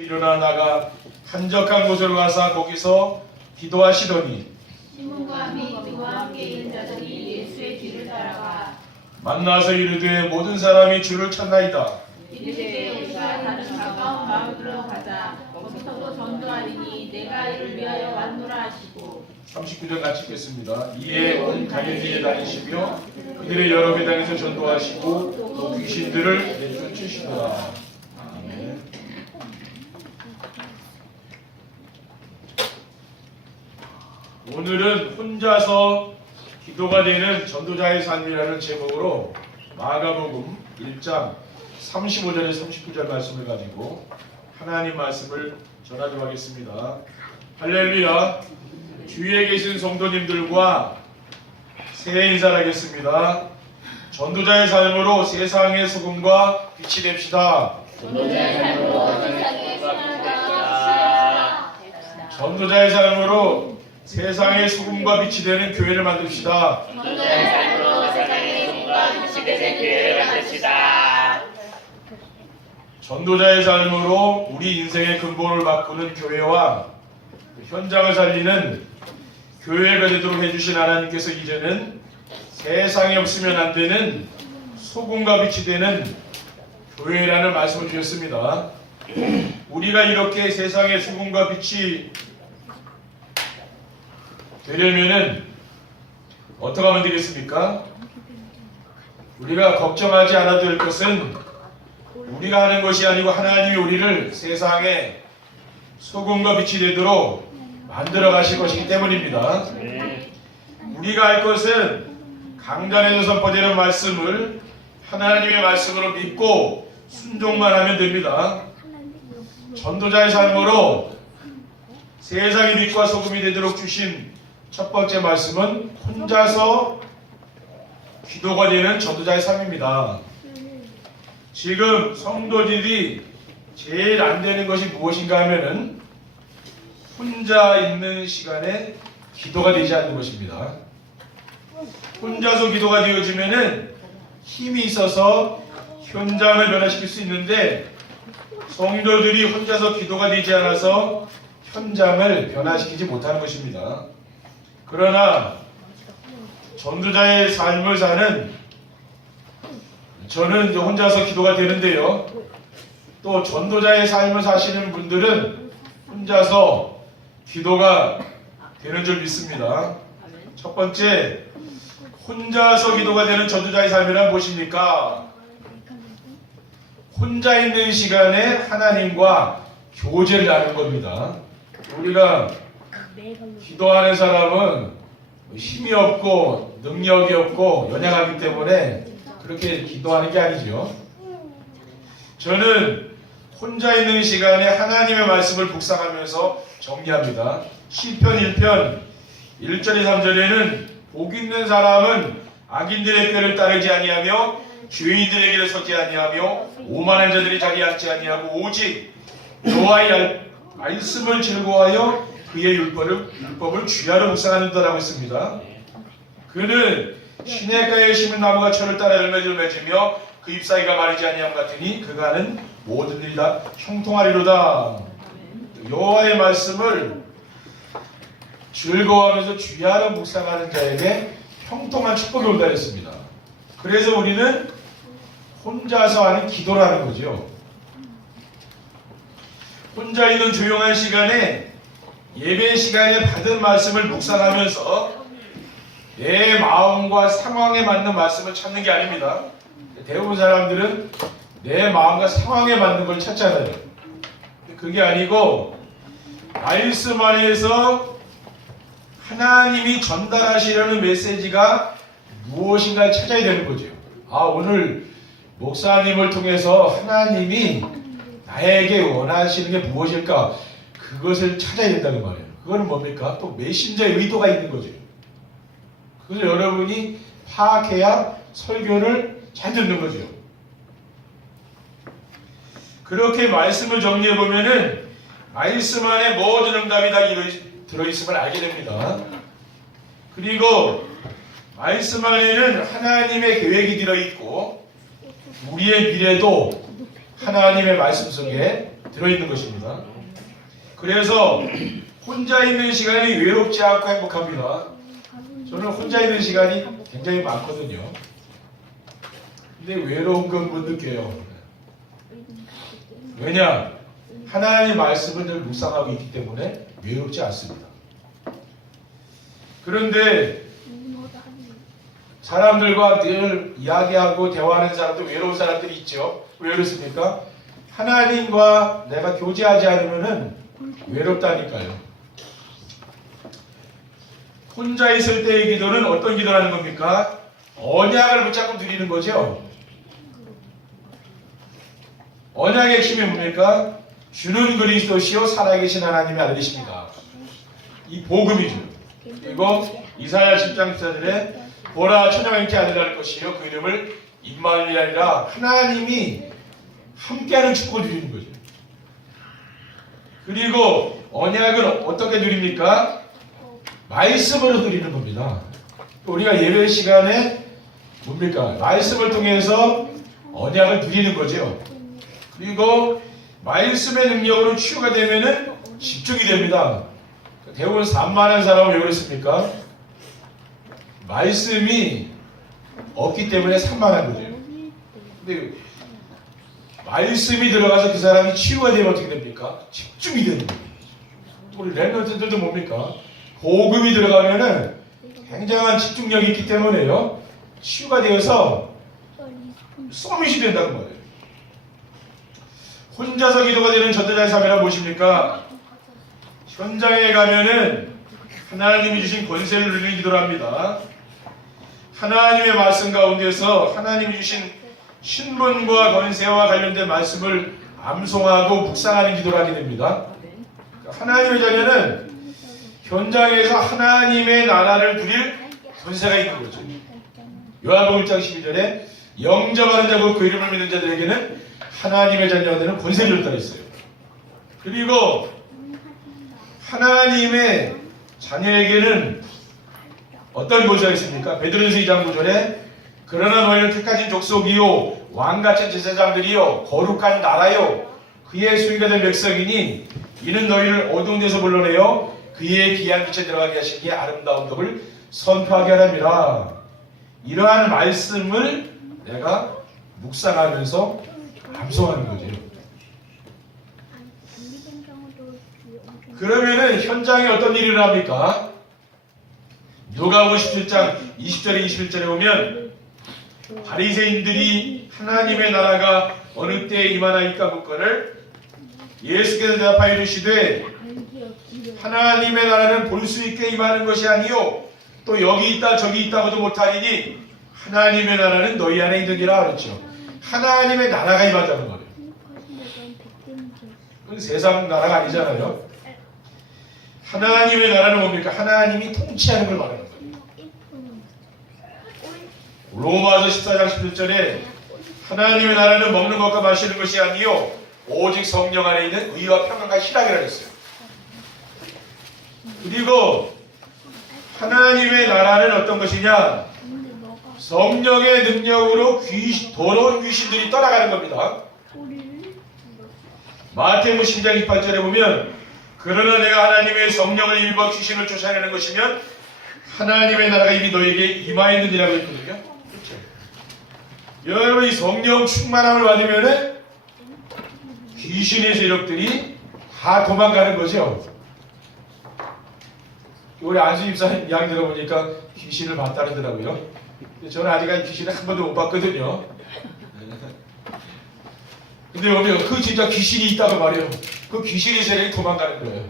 일어나 나가 한적한 곳을 가서 거기서 기도하시더니 시몬과 및 그와 함께 있는 자들이 예수의 뒤를 따라가 만나서 이르되 모든 사람이 주를 찾나이다. 이르되 우리가 다른 가까운 마을로 가자. 거기서도 전도하리니 내가 이를 위하여 왔노라 하시고 39절 같이 읽겠습니다. 이에 온 갈릴리에 다니시며 그들의 여러 회당에서 전도하시고 또 귀신들을 내쫓으시더라. 아멘. 오늘은 혼자서 기도가 되는 전도자의 삶이라는 제목으로 마가복음 1장 35절에 39절 말씀을 가지고 하나님 말씀을 전하도록 하겠습니다. 할렐루야. 주위에 계신 성도님들과 새해 인사를 하겠습니다. 전도자의 삶으로 세상의 소금과 빛이 됩시다. 전도자의 삶으로 세상에 순환하시라. 전도자의 삶으로 세상의 소금과 빛이 되는 교회를 만듭시다. 전도자의 삶으로 세상에 소금과 빛이 되는 교회를 만듭시다. 전도자의 삶으로 우리 인생의 근본을 바꾸는 교회와 현장을 살리는 교회가 되도록 해주신 하나님께서 이제는 세상에 없으면 안 되는 소금과 빛이 되는 교회라는 말씀을 주셨습니다. 우리가 이렇게 세상의 소금과 빛이 되려면은 어떻게 하면 되겠습니까? 우리가 걱정하지 않아도 될 것은 우리가 하는 것이 아니고 하나님이 우리를 세상에 소금과 빛이 되도록 만들어 가실 것이기 때문입니다. 우리가 할 것은 강단에서 선포되는 말씀을 하나님의 말씀으로 믿고 순종만 하면 됩니다. 전도자의 삶으로 세상의 빛과 소금이 되도록 주신 첫 번째 말씀은 혼자서 기도가 되는 전도자의 삶입니다. 지금 성도들이 제일 안 되는 것이 무엇인가 하면은 혼자 있는 시간에 기도가 되지 않는 것입니다. 혼자서 기도가 되어지면은 힘이 있어서 현장을 변화시킬 수 있는데 성도들이 혼자서 기도가 되지 않아서 현장을 변화시키지 못하는 것입니다. 그러나 전도자의 삶을 사는 저는 혼자서 기도가 되는데요. 또 전도자의 삶을 사시는 분들은 혼자서 기도가 되는 줄 믿습니다. 첫 번째, 혼자서 기도가 되는 전도자의 삶이란 무엇입니까? 혼자 있는 시간에 하나님과 교제를 나누는 겁니다. 우리가 기도하는 사람은 힘이 없고 능력이 없고 연약하기 때문에 그렇게 기도하는 게 아니죠. 저는 혼자 있는 시간에 하나님의 말씀을 묵상하면서 정리합니다. 시편 1편 1절에 3절에는 복 있는 사람은 악인들의 꾀를 따르지 아니하며 죄인들의 길을 서지 아니하며 오만한 자들이 자리 앉지 아니하고 오직 여호와의 말씀을 즐거워하여 그의 율법을 주야로 묵상하는다라고 했습니다. 그는 시냇가에 심은 나무가 철을 따라 열매를 맺으며 그 잎사귀가 마르지 아니함 같으니 그가 하는 모든 일이 다 형통하리로다. 여호와의 말씀을 즐거워하면서 주야로 묵상하는 자에게 형통한 축복이 온다 했습니다. 그래서 우리는 혼자서 하는 기도라는 거죠. 혼자 있는 조용한 시간에 예배 시간에 받은 말씀을 묵상하면서 내 마음과 상황에 맞는 말씀을 찾는 게 아닙니다. 대부분 사람들은 내 마음과 상황에 맞는 걸 찾잖아요. 그게 아니고 말씀 안에서 하나님이 전달하시려는 메시지가 무엇인가 찾아야 되는 거죠. 오늘 목사님을 통해서 하나님이 나에게 원하시는 게 무엇일까? 그것을 찾아야 된다는 말이에요. 그거는 뭡니까? 또 메신저의 의도가 있는 거죠. 그래서 여러분이 파악해야 설교를 잘 듣는 거죠. 그렇게 말씀을 정리해 보면은 말씀 안에 모든 응답이 다 들어있음을 알게 됩니다. 그리고 말씀 안에는 하나님의 계획이 들어있고 우리의 미래도 하나님의 말씀 속에 들어있는 것입니다. 그래서 혼자 있는 시간이 외롭지 않고 행복합니다. 저는 혼자 있는 시간이 굉장히 많거든요. 근데 외로운 건 못 느껴요. 왜냐? 하나님의 말씀을 늘 묵상하고 있기 때문에 외롭지 않습니다. 그런데 사람들과 늘 이야기하고 대화하는 사람도 외로운 사람들이 있죠. 왜 그렇습니까? 하나님과 내가 교제하지 않으면 외롭다니까요. 혼자 있을 때의 기도는 어떤 기도라는 겁니까? 언약을 붙잡고 드리는 거죠. 언약의 핵심이 뭡니까? 주는 그리스도시요 살아계신 하나님의 아들이십니다. 이 복음이죠. 그리고 이사야 10장 14절에 보라 천하가 인기 아니라는 것이요 그 이름을 임마누엘이라 하나님이 함께하는 축복을 드리는 거죠. 그리고 언약을 어떻게 드립니까? 말씀으로 드리는 겁니다. 우리가 예배 시간에 뭡니까? 말씀을 통해서 언약을 드리는 거죠. 그리고 말씀의 능력으로 치유가 되면은 집중이 됩니다. 대부분 산만한 사람은 왜 그랬습니까? 말씀이 없기 때문에 산만한 거죠. 근데 말씀이 들어가서 그 사람이 치유가 되면 어떻게 됩니까? 집중이 되는 거예요. 우리 랩런트들도 뭡니까? 복음이 들어가면은 굉장한 집중력이 있기 때문에요. 치유가 되어서 서밋이 된다는 거예요. 혼자서 기도가 되는 전도자의 삶이란 무엇입니까? 현장에 가면은 하나님이 주신 권세를 누리는 기도를 합니다. 하나님의 말씀 가운데서 하나님이 주신 신분과 권세와 관련된 말씀을 암송하고 묵상하는 기도를 하게 됩니다. 하나님의 자녀는 현장에서 하나님의 나라를 누릴 권세가 있는 거죠. 요한복음 1장 12절에 영접하는 자고 그 이름을 믿는 자들에게는 하나님의 자녀가 되는 권세를 줬다 했어요. 그리고 하나님의 자녀에게는 어떤 권세가 있습니까? 베드로전서 2장 9절에 그러나 너희는 택하신 족속이요 왕같은 제사장들이요 거룩한 나라요 그의 수위가 된 백성이니 이는 너희를 어두운 데서 불러내어 그의 귀한 빛에 들어가게 하시기에 아름다운 법을 선포하게 하랍니다. 이러한 말씀을 내가 묵상하면서 암송하는 거죠. 그러면은 현장에 어떤 일이 일어납니까? 누가복음 17장 20절에 21절에 보면 바리새인들이 하나님의 나라가 어느 때에 임하나이까 묻거늘 예수께서 대답하여 이르시되 하나님의 나라는 볼 수 있게 임하는 것이 아니요 또 여기 있다 저기 있다고도 못하리니 하나님의 나라는 너희 안에 있느니라 그랬죠. 하나님의 나라가 임한다는 거예요. 그건 세상 나라가 아니잖아요. 하나님의 나라는 뭡니까? 하나님이 통치하는 걸 말하는 거예요. 로마서 14장 11절에 하나님의 나라는 먹는 것과 마시는 것이 아니요 오직 성령 안에 있는 의와 평안과 희락이라 했어요. 그리고 하나님의 나라는 어떤 것이냐? 성령의 능력으로 더러운 귀신들이 떠나가는 겁니다. 마태복음 10장 28절에 보면 그러나 내가 하나님의 성령을 일부어 귀신을 쫓아내는 것이면 하나님의 나라가 이미 너에게 임하였느니라고 했거든요. 그렇죠? 여러분 이 성령 충만함을 받으면 귀신의 세력들이 다 도망가는 거죠. 우리 안수 집사님 이야기 들어보니까 귀신을 봤다더라고요. 저는 아직까지 귀신을 한 번도 못 봤거든요. 근데 여기 그 진짜 귀신이 있다고 말해요. 그 귀신의 세력이 도망가는 거예요.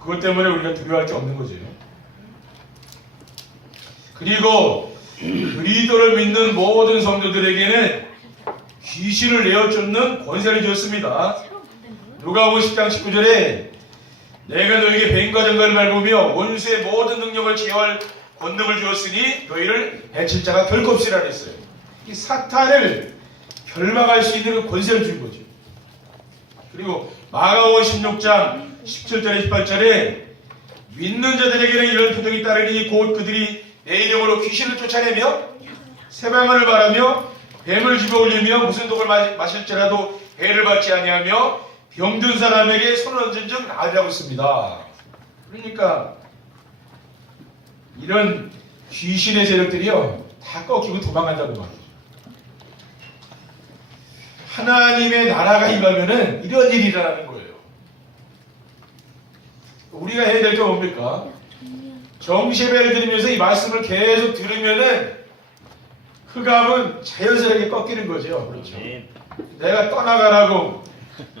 그것 때문에 우리가 두려워할 게 없는 거죠. 그리고 그리스도를 믿는 모든 성도들에게는 귀신을 내어쫓는 권세를 주었습니다. 누가복음 10장 19절에 내가 너에게 뱀과 정갈을 밟으며 원수의 모든 능력을 제어할 권능을 주었으니 너희를 해칠 자가 결코 없으리라 했어요. 이 사탄을 결박할 수 있는 그 권세를 준 거죠. 그리고 마가복음 16장 17절에 18절에 믿는 자들에게는 이런 표적이 따르니 곧 그들이 내 이름으로 귀신을 쫓아내며 새 방언을 말하며 뱀을 집어올리며 무슨 독을 마실지라도 해를 받지 아니하며 병든 사람에게 손을 얹은 즉 나으리라고 했습니다. 그러니까 이런 귀신의 세력들이요 다 꺾이고 도망간다고 말이죠. 하나님의 나라가 임하면은 이런 일이 일어나는 거예요. 우리가 해야 될 게 뭡니까? 정시배를 드리면서 이 말씀을 계속 들으면은 흑암은 자연스럽게 꺾이는 거죠. 그렇죠. 내가 떠나가라고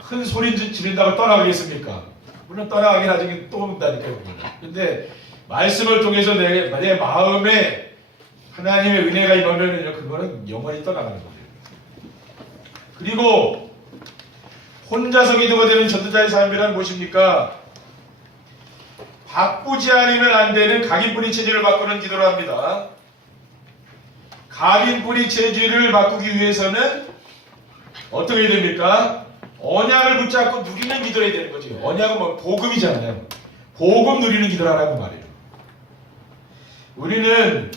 큰 소리 지른다고 떠나가겠습니까? 물론 떠나가긴 나중에 또 온다니까요. 근데 말씀을 통해서 내 마음에 하나님의 은혜가 임하면 그거는 영원히 떠나가는 거예요. 그리고 혼자서 기도가 되는 전도자의 삶이란 무엇입니까? 바꾸지 않으면 안 되는 각인뿌리 체질을 바꾸는 기도를 합니다. 각인뿌리 체질을 바꾸기 위해서는 어떻게 해야 됩니까? 언약을 붙잡고 누리는 기도를 해야 되는 거죠. 언약은 뭐 복음이잖아요. 복음 누리는 기도를 하라고 말해요. 우리는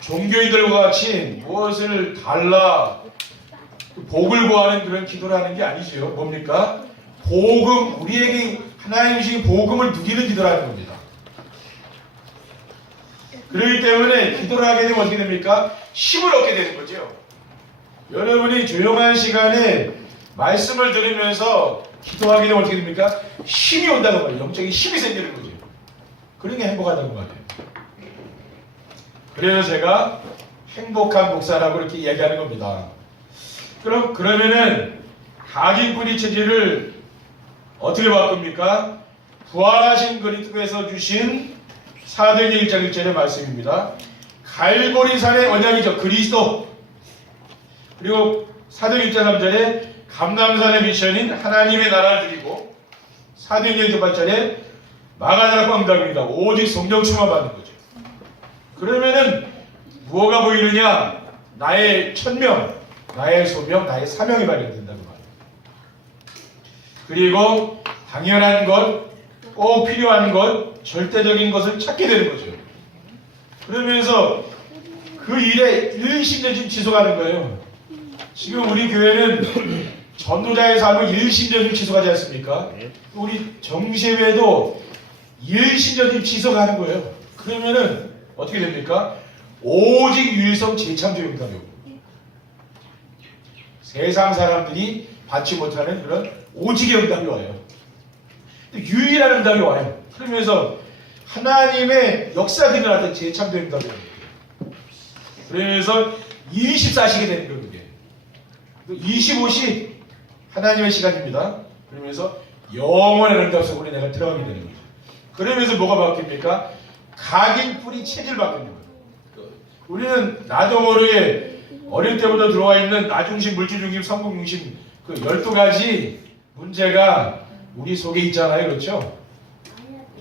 종교인들과 같이 무엇을 달라 복을 구하는 그런 기도를 하는 게 아니죠. 뭡니까? 복음, 우리에게 하나님 주신 복음을 누리는 기도를 하는 겁니다. 그렇기 때문에 기도를 하게 되면 어떻게 됩니까? 힘을 얻게 되는 거죠. 여러분이 조용한 시간에 말씀을 들으면서 기도하게 되면 어떻게 됩니까? 힘이 온다는 거예요. 영적인 힘이 생기는 거죠. 그런 게 행복하다는 말이에요. 그래서 제가 행복한 목사라고 이렇게 이야기하는 겁니다. 그러면은 각인뿌리 체질을 어떻게 바꿉니까? 부활하신 그리스도께서 주신 사도행전 1장 1절의 말씀입니다. 갈보리산의 언약이죠. 그리스도. 그리고 사도행전 1장 3절에 감람산의 미션인 하나님의 나라를 드리고 사도행전 8절에 마가다락 방답입니다. 오직 성령 충만 받는 거죠. 그러면은 무엇가 보이느냐? 나의 천명, 나의 소명, 나의 사명이 발견된다고 말이에요. 그리고 당연한 것, 꼭 필요한 것, 절대적인 것을 찾게 되는 거죠. 그러면서 그 일에 일심전심 지속하는 거예요. 지금 우리 교회는 전도자의 삶을 일심전심 지속하지 않습니까? 우리 정시회도 일심전심 지속하는 거예요. 그러면은 어떻게 됩니까? 오직 유일성 재창조 영감이고 세상 사람들이 받지 못하는 그런 오직의 응답이 와요. 유일한 응답이 와요. 그러면서 하나님의 역사들이 나타난 재창조 응답이 와요. 그러면서 24시게 되는 거예요. 그게 25시 하나님의 시간입니다. 그러면서 영원한 응답 속으로 내가 들어가게 되는 거죠. 그러면서 뭐가 바뀝니까? 각인뿌리 체질 바뀌는 거예요. 우리는 나도 모르게 어릴 때부터 들어와 있는 나중심, 물질중심, 성공중심 그 12가지 문제가 우리 속에 있잖아요. 그렇죠?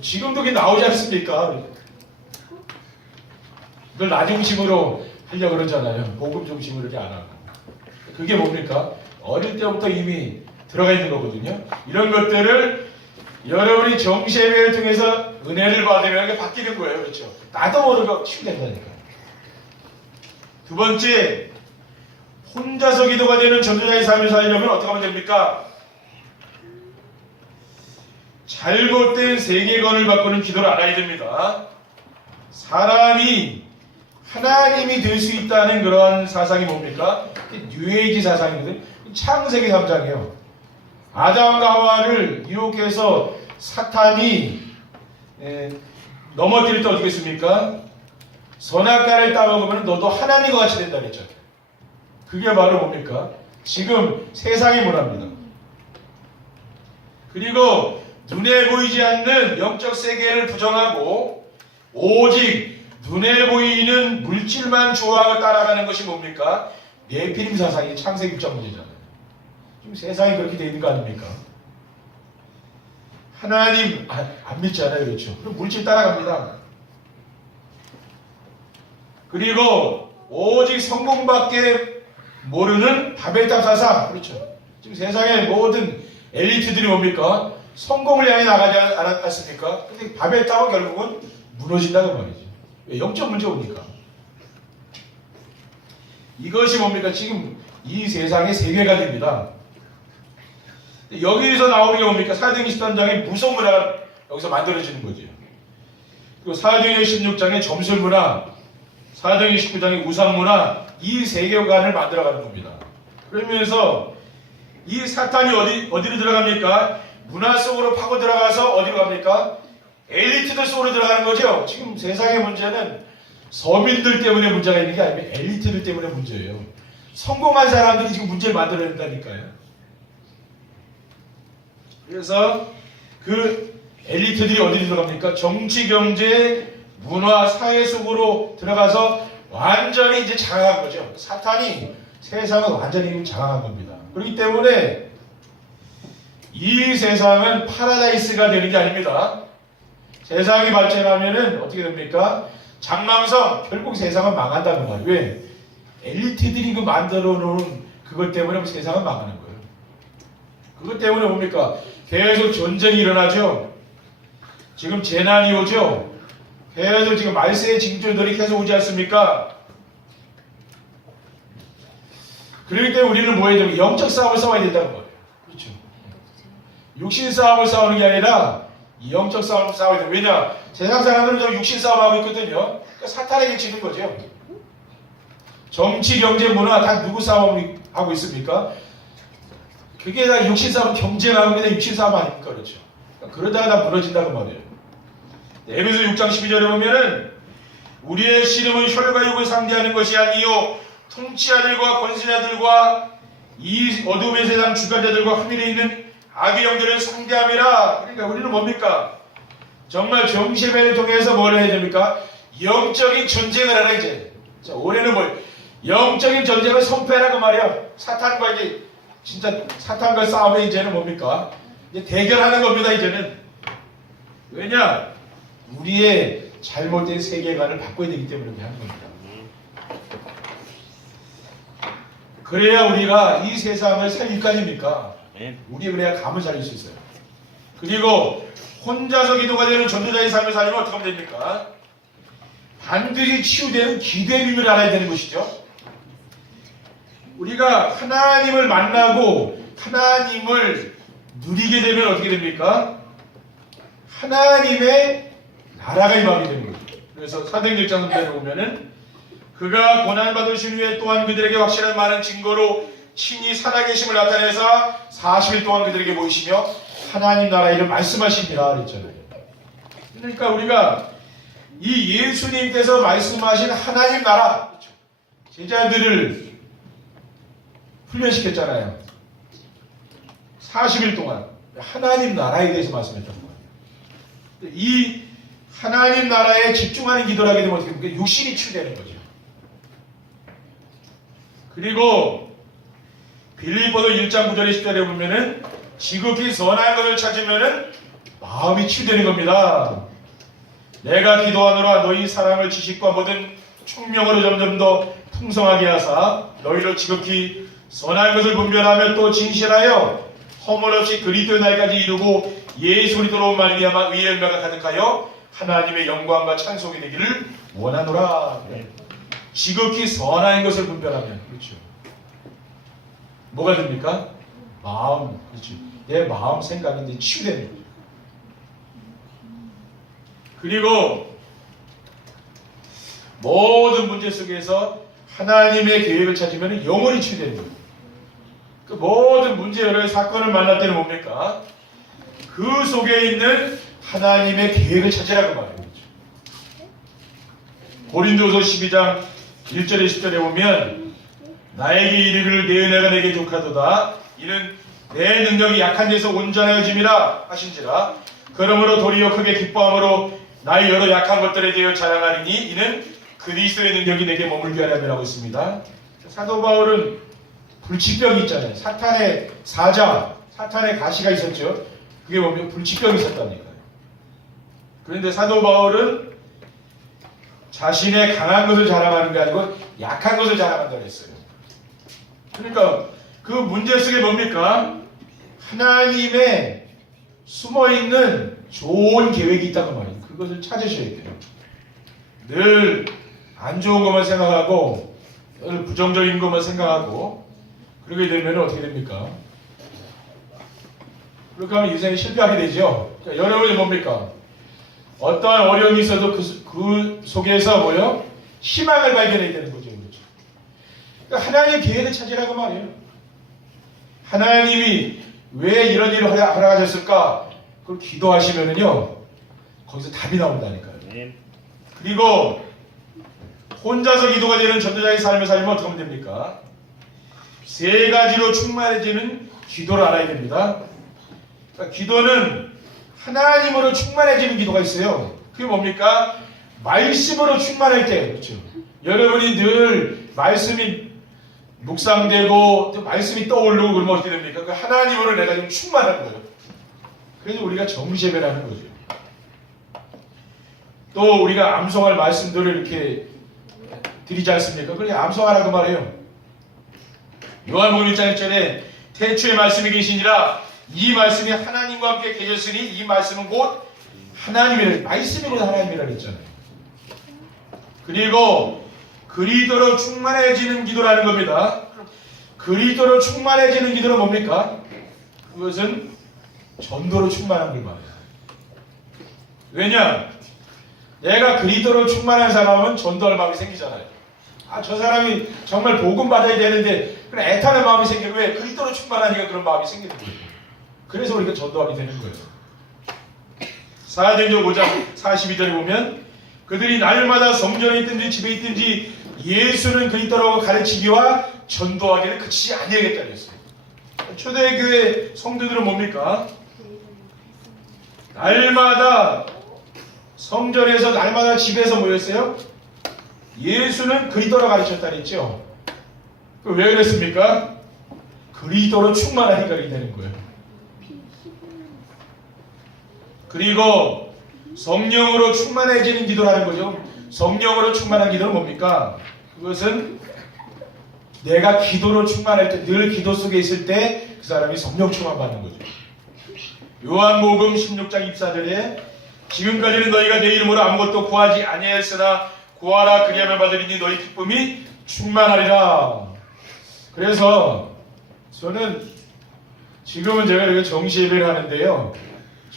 지금도 그게 나오지 않습니까? 그걸 나중심으로 하려고 그러잖아요. 복음 중심으로 이렇게 안 하고. 그게 뭡니까? 어릴 때부터 이미 들어가 있는 거거든요. 이런 것들을 여러분이 정시예배를 통해서 은혜를 받으면 이게 바뀌는 거예요. 그렇죠? 나도 모르게 치유된다니까. 두 번째, 혼자서 기도가 되는 전도자의 삶을 살려면 어떻게 하면 됩니까? 잘못된 세계관을 바꾸는 기도를 알아야 됩니다. 사람이 하나님이 될 수 있다는 그러한 사상이 뭡니까? 뉴에이지 사상이거든. 창세기 3장이에요. 아담과 하와를 유혹해서 사탄이 넘어뜨릴 때 어떻게 했습니까? 선악과를 따먹으면 너도 하나님과 같이 된다 그랬죠. 그게 바로 뭡니까? 지금 세상의 문화입니다. 그리고 눈에 보이지 않는 영적 세계를 부정하고 오직 눈에 보이는 물질만 좋아하고 따라가는 것이 뭡니까? 네피림 사상이 창세기 6장 문제잖아요. 지금 세상이 그렇게 되어 있는 거 아닙니까? 하나님 안 믿잖아요. 그렇죠? 그럼 물질 따라갑니다. 그리고 오직 성공밖에 모르는 바벨탑 사상. 그렇죠? 지금 세상의 모든 엘리트들이 뭡니까? 성공을 향해 나가지 않았습니까? 근데 바벨탑은 결국은 무너진다는 말이죠. 왜? 영적 문제 오니까. 이것이 뭡니까? 지금 이 세상의 세계관입니다. 여기서 나오는 게 뭡니까? 사도행전 13장의 무속문화가 여기서 만들어지는 거죠. 그리고 사도행전 16장의 점술문화, 사도행전 19장의 우상문화, 이 세계관을 만들어가는 겁니다. 그러면서 이 사탄이 어디로 들어갑니까? 문화 속으로 파고 들어가서 어디로 갑니까? 엘리트들 속으로 들어가는 거죠. 지금 세상의 문제는 서민들 때문에 문제가 있는 게 아니면 엘리트들 때문에 문제예요. 성공한 사람들이 지금 문제를 만들어낸다니까요. 그래서 그 엘리트들이 어디로 들어갑니까? 정치, 경제, 문화, 사회 속으로 들어가서 완전히 이제 장악한 거죠. 사탄이 세상을 완전히 장악한 겁니다. 그렇기 때문에 이 세상은 파라다이스가 되는 게 아닙니다. 세상이 발전하면은 어떻게 됩니까? 장망성, 결국 세상은 망한다는 말이에요. 왜? 엘리트들이 그 만들어 놓은 그것 때문에 세상은 망하는 거예요. 그것 때문에 뭡니까? 계속 전쟁이 일어나죠. 지금 재난이 오죠. 계속 지금 말세의 징조들이 계속 오지 않습니까? 그렇기 때문에 우리는 뭐 해야 됩니까? 영적 싸움을 싸워야 된다는 거예요. 그렇죠. 육신 싸움을 싸우는 게 아니라 영적 싸움을 싸워야 돼요. 왜냐? 세상 사람들은 저 육신 싸움하고 있거든요. 그러니까 사탄에게 지는 거죠. 정치, 경제, 문화 다 누구 싸움하고 있습니까? 그게 다 육신 싸움, 경쟁하고 그냥 육신 싸움 아닙니까? 그렇죠. 그러다가 다 무너진다는 말이에요. 에베소 6장 12절에 보면은 우리의 씨름은 혈과 육을 상대하는 것이 아니요 통치자들과 권세자들과 이 어둠의 세상 주관자들과 하늘에 있는 악의 영들을 상대함이라. 그러니까 우리는 뭡니까? 정말 정시배를 통해서 뭘 해야 됩니까? 영적인 전쟁을 하라 이제. 자, 올해는 뭘? 영적인 전쟁을 선포해라 그 말이야. 사탄과 이제 진짜 사탄과 싸움에 이제는 뭡니까? 이제 대결하는 겁니다 이제는. 왜냐? 우리의 잘못된 세계관을 바꿔야 되기 때문에 그렇게 하는 겁니다. 그래야 우리가 이 세상을 살릴 거 아닙니까? 우리 그래야 감을 살릴 수 있어요. 그리고 혼자서 기도가 되는 전도자의 삶을 살리면 어떻게 하면 됩니까? 반드시 치유되는 기도의 비밀을 알아야 되는 것이죠. 우리가 하나님을 만나고 하나님을 누리게 되면 어떻게 됩니까? 하나님의 나라가 임하게 되는 거죠. 그래서 사도행전 1장 3절에 보면은 그가 고난받으신 후에 또한 그들에게 확실한 많은 증거로 친히 살아계심을 나타내서 40일 동안 그들에게 보이시며 하나님 나라 이를 말씀하시니라 그랬잖아요. 그러니까 우리가 이 예수님께서 말씀하신 하나님 나라, 제자들을 훈련시켰잖아요. 40일 동안 하나님 나라에 대해서 말씀했던 거예요. 이 하나님 나라에 집중하는 기도를 하게 되면 어떻게 됩니까? 육신이 치유되는 거죠. 그리고 빌립보서 1장 9절에 10절에 보면은 지극히 선한 것을 찾으면은 마음이 치유되는 겁니다. 내가 기도하노라 너희 사랑을 지식과 모든 총명으로 점점 더 풍성하게 하사 너희로 지극히 선한 것을 분별하며 또 진실하여 허물없이 그리스도의 날까지 이루고 예수 그리스도로 말미암아 의의 열매가 가득하여 하나님의 영광과 찬송이 되기를 원하노라. 지극히 선한 것을 분별하면 그렇죠. 뭐가 됩니까? 마음, 그렇죠. 내 마음 생각인데 치유되는 거죠. 그리고 모든 문제 속에서 하나님의 계획을 찾으면 영원히 치유되는 거예요. 그 모든 문제 여러 사건을 만날 때는 뭡니까? 그 속에 있는 하나님의 계획을 찾으라고 말해요. 고린도서 12장 1절에 10절에 보면 나에게 이르기를 내 은혜가 내게 족하도다. 이는 내 능력이 약한 데서 온전하여짐이라 하신지라. 그러므로 도리어 크게 기뻐함으로 나의 여러 약한 것들에 대하여 자랑하리니 이는 그리스도의 능력이 내게 머물게 하려고 있습니다. 사도 바울은 불치병이 있잖아요. 사탄의 사자, 사탄의 가시가 있었죠. 그게 보면 불치병이 있었다니까요. 그런데 사도 바울은 자신의 강한 것을 자랑하는 게 아니고 약한 것을 자랑한다고 했어요. 그러니까 그 문제 속에 뭡니까? 하나님의 숨어있는 좋은 계획이 있다는 말이에요. 그것을 찾으셔야 돼요. 늘 안 좋은 것만 생각하고 늘 부정적인 것만 생각하고 그러게 되면 어떻게 됩니까? 그렇게 하면 인생이 실패하게 되죠. 그러니까 여러분이 뭡니까? 어떠한 어려움이 있어도 그 속에서 뭐요? 희망을 발견해야 되는 거죠. 그렇죠? 그러니까 하나님의 계획을 찾으라고 말이에요. 하나님이 왜 이런 일을 허락하셨을까? 그걸 기도하시면은요, 거기서 답이 나온다니까요. 그리고 혼자서 기도가 되는 전도자의 삶을 살면 어떻게 하면 됩니까? 세 가지로 충만해지는 기도를 알아야 됩니다. 그러니까 기도는 하나님으로 충만해지는 기도가 있어요. 그게 뭡니까? 말씀으로 충만할 때, 그렇죠? 여러분이 늘 말씀이 묵상되고 또 말씀이 떠오르고 그러면 어떻게 됩니까? 그 하나님으로 내가 지금 충만한 거예요. 그래서 우리가 정시예배를 하는 거죠. 또 우리가 암송할 말씀들을 이렇게 드리지 않습니까? 그렇게 암송하라고 말해요. 요한복음 1장 1절에 태초에 말씀이 계시니라 이 말씀이 하나님과 함께 계셨으니 이 말씀은 곧 하나님이라, 말씀이 곧 하나님이라 그랬잖아요. 그리고 그리스도로 충만해지는 기도라는 겁니다. 그리스도로 충만해지는 기도는 뭡니까? 그것은 전도로 충만한 걸 말해요. 왜냐? 내가 그리스도로 충만한 사람은 전도할 마음이 생기잖아요. 아, 저 사람이 정말 복음 받아야 되는데 그런 애타는 마음이 생기고 왜? 그리스도로 충만하니까 그런 마음이 생기는 거예요. 그래서 우리가 전도하게 되는 거예요. 사도행전 5장 42절에 보면 그들이 날마다 성전에 있든지 집에 있든지 예수는 그리스도라고 가르치기와 전도하기를 그치지 아니하겠다 그랬어요. 초대교회 성도들은 뭡니까? 날마다 성전에서 날마다 집에서 모였어요. 예수는 그리스도로 가르쳤다 그랬죠. 왜 그랬습니까? 그리스도로 충만하니까 그렇게 되는 거예요. 그리고 성령으로 충만해지는 기도라는 거죠. 성령으로 충만한 기도는 뭡니까? 그것은 내가 기도로 충만할 때, 늘 기도 속에 있을 때 그 사람이 성령 충만 받는 거죠. 요한복음 16장 24절에 지금까지는 너희가 내 이름으로 아무것도 구하지 아니하였으나 구하라 그리하면 받으리니 너희 기쁨이 충만하리라. 그래서 저는 지금은 제가 이렇게 정시예배를 하는데요.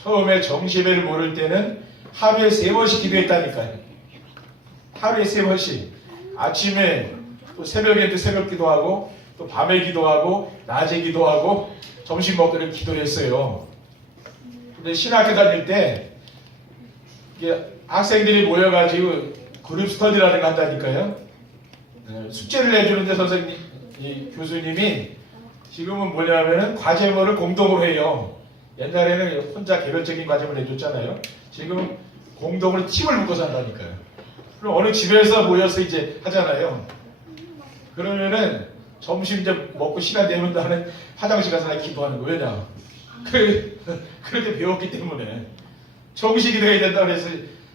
처음에 정시예배를 모를 때는 하루에 3번씩 기도했다니까요. 하루에 3번씩. 아침에 또 새벽에 또 새벽 기도하고 또 밤에 기도하고 낮에 기도하고 점심 먹고 이렇게 기도했어요. 근데 신학교 다닐 때 이게 학생들이 모여가지고 그룹 스터디라는 거 한다니까요. 숙제를 내주는데 선생님, 이 교수님이 지금은 뭐냐면은 과제물을 공동으로 해요. 옛날에는 혼자 개별적인 과제물 내줬잖아요. 지금은 공동으로 팀을 묶어서 한다니까요. 그럼 어느 집에서 모여서 이제 하잖아요. 그러면은 점심 이제 먹고 시간 되면 나는 화장실 가서 기도하는 거예요. 왜냐? 그렇게 배웠기 때문에 정시 기도해야 된다 그래서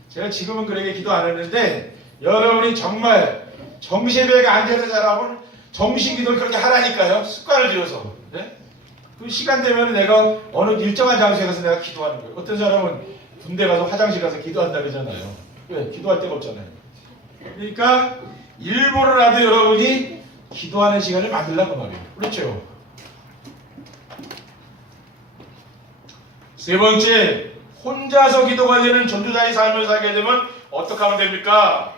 제가 지금은 그렇게 기도 안 했는데 여러분이 정말 정시예배가 안 되는 사람은 정시 기도를 그렇게 하라니까요. 습관을 들여서. 네? 그 시간 되면 내가 어느 일정한 장소에 가서 내가 기도하는 거예요. 어떤 사람은 군대 가서 화장실 가서 기도한다 그러잖아요. 왜? 기도할 데가 없잖아요. 그러니까 일부러라도 여러분이 기도하는 시간을 만들라고 말이에요. 그렇죠? 세 번째, 혼자서 기도가 되는 전도자의 삶을 살게 되면 어떻게 하면 됩니까?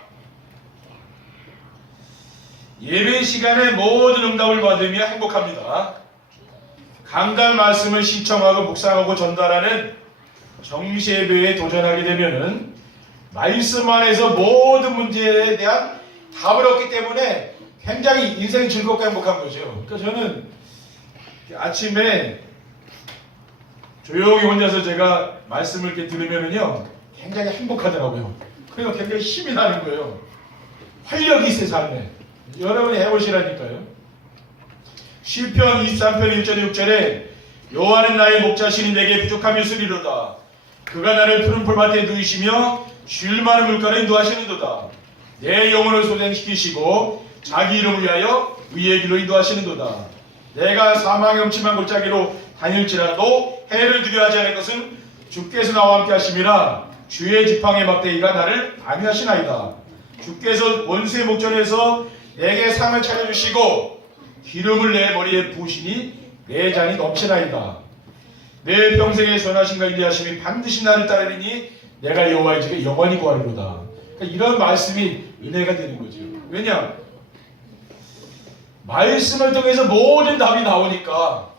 예배 시간에 모든 응답을 받으며 행복합니다. 강단 말씀을 신청하고 묵상하고 전달하는 정시예배에 도전하게 되면은 말씀 안에서 모든 문제에 대한 답을 얻기 때문에 굉장히 인생이 즐겁고 행복한 거죠. 그러니까 저는 아침에 조용히 혼자서 제가 말씀을 이렇게 들으면은요 굉장히 행복하더라고요. 그리고 굉장히 힘이 나는 거예요. 활력이 있어요, 삶에. 여러분이 해보시라니까요. 시편 23편 1절에 6절에 여호와는 나의 목자시니 내게 부족함이 없으리로다. 그가 나를 푸른 풀밭에 누이시며 쉴 만한 물가에 인도하시는도다. 내 영혼을 소생시키시고 자기 이름을 위하여 의의 길로 인도하시는도다. 내가 사망의 음침한 골짜기로 다닐지라도 해를 두려워하지 않을 것은 주께서 나와 함께 하심이라. 주의 지팡이의 막대기가 나를 안위하시나이다. 주께서 원수의 목전에서 내게 상을 차려주시고 기름을 내 머리에 부으시니 내 잔이 넘치나이다. 내 평생에 선하신가 인자하심이 반드시 나를 따르리니 내가 여호와의 집에 영원히 거하리로다. 그러니까 이런 말씀이 은혜가 되는 거죠. 왜냐? 말씀을 통해서 모든 답이 나오니까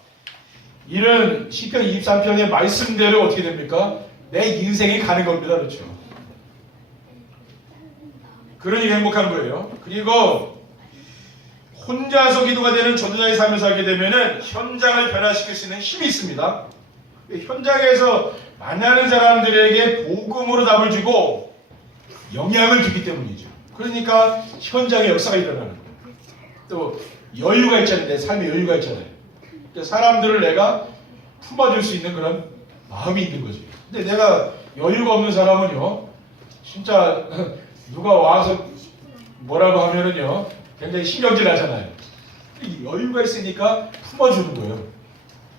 이런 시편 23편의 말씀대로 어떻게 됩니까? 내 인생이 가는 겁니다. 그렇죠? 그러니 행복한 거예요. 그리고 혼자서 기도가 되는 전도자의 삶을 살게 되면은 현장을 변화시킬 수 있는 힘이 있습니다. 현장에서 만나는 사람들에게 복음으로 답을 주고 영향을 주기 때문이죠. 그러니까 현장의 역사가 일어나는 거예요. 또 여유가 있잖아요. 내 삶에 여유가 있잖아요. 사람들을 내가 품어줄 수 있는 그런 마음이 있는 거지. 근데 내가 여유가 없는 사람은요, 진짜 누가 와서 뭐라고 하면은요, 굉장히 신경질 나잖아요. 여유가 있으니까 품어주는 거예요.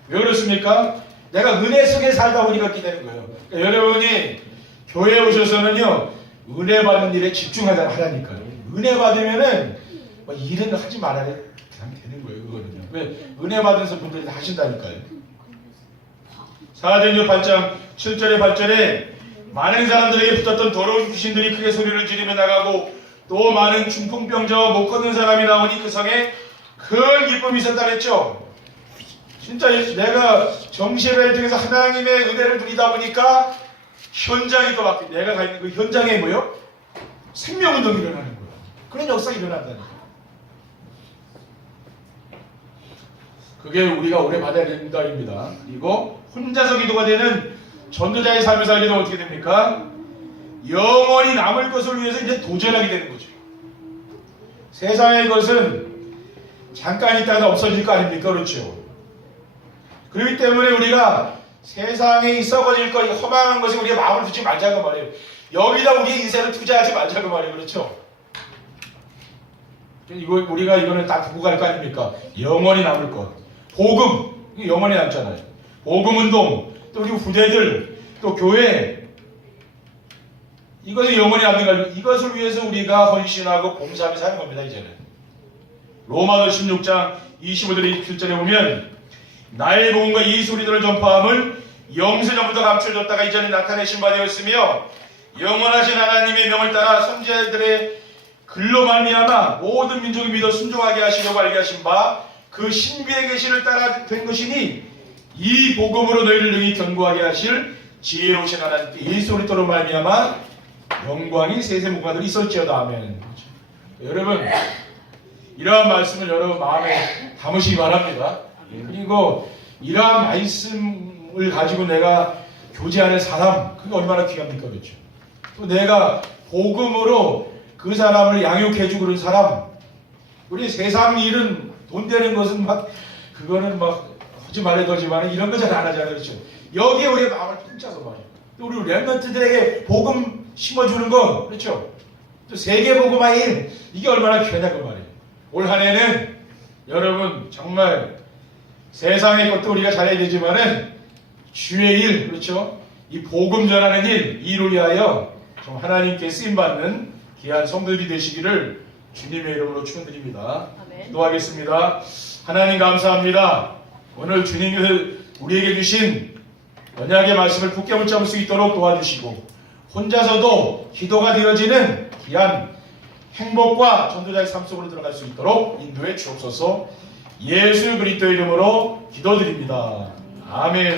왜 그렇습니까? 내가 은혜 속에 살다 보니까 그렇게 되는 거예요. 그러니까 여러분이 교회에 오셔서는요, 은혜 받는 일에 집중하라니까요. 은혜 받으면은 뭐 일은 하지 말아야 그냥 되는 거예요. 그거는요. 왜? 은혜 받은 분들이 다 하신다니까요. 사도행전 8장 7절에 8절에 많은 사람들에게 붙었던 더러운 귀신들이 크게 소리를 지르며 나가고 또 많은 중풍병자와 못 걷는 사람이 나오니 그 성에 큰 기쁨이 있었다 그랬죠. 진짜 내가 정시예배를 통해서 하나님의 은혜를 누리다 보니까 현장이 또 바뀌고 내가 가 있는 그 현장에 뭐요? 생명운동이 일어나는 거예요. 그런 역사가 일어난다니까. 그게 우리가 오래 받아야 된다입니다. 그리고 혼자서 기도가 되는 전도자의 삶을 살게 되면 어떻게 됩니까? 영원히 남을 것을 위해서 이제 도전하게 되는 거죠. 세상의 것은 잠깐 있다가 없어질 거 아닙니까? 그렇죠. 그렇기 때문에 우리가 세상에 썩어질 것, 허망한 것에 우리가 마음을 두지 말자고 말이에요. 여기다 우리의 인생을 투자하지 말자고 말이에요. 그렇죠. 우리가 이거는 다 두고 갈 거 아닙니까? 영원히 남을 것. 복음, 영원히 남잖아요. 복음운동, 또 우리 후대들, 또 교회, 이것이 영원히 남는 거, 이것을 위해서 우리가 헌신하고 봉사하며 사는 겁니다. 이제는 로마서 16장 25절 27절에 보면 나의 복음과 이 소리들을 전파함은 영세전부터 감춰졌다가 이제는 나타내신 바 되었으며 영원하신 하나님의 명을 따라 선지자들의 글로 말미암아 모든 민족이 믿어 순종하게 하시려고 알게 하신 바 그 신비의 계시를 따라 된 것이니 이 복음으로 너희를 능히 견고하게 하실 지혜로우신 하나님께 예수 그리스도로 말미암아 영광이 세세무궁하도록 있었지어다. 아멘. 여러분, 이러한 말씀을 여러분 마음에 담으시기 바랍니다. 그리고 이러한 말씀을 가지고 내가 교제하는 사람, 그게 얼마나 귀합니까? 그렇죠? 또 내가 복음으로 그 사람을 양육해주고 그런 사람, 우리 세상 일은 돈 되는 것은 그거는 하지 말아도지만 이런 거 잘 안 하잖아요. 그렇죠? 여기에 우리의 마음을 품자서 말이에요. 또 우리 렘넌트들에게 복음 심어주는 거, 그렇죠? 또 세계복음화의 일, 이게 얼마나 귀하냐고 말이에요. 올 한 해는 여러분 정말 세상의 것도 우리가 잘해야 되지만은 주의 일, 그렇죠? 이 복음 전하는 일, 이를 위하여 좀 하나님께 쓰임받는 귀한 성도들이 되시기를 주님의 이름으로 축원드립니다. 기도하겠습니다. 하나님 감사합니다. 오늘 주님께서 우리에게 주신 언약의 말씀을 굳게 붙잡을 수 있도록 도와주시고 혼자서도 기도가 되어지는 귀한 행복과 전도자의 삶 속으로 들어갈 수 있도록 인도해 주옵소서. 예수 그리스도의 이름으로 기도드립니다. 아멘.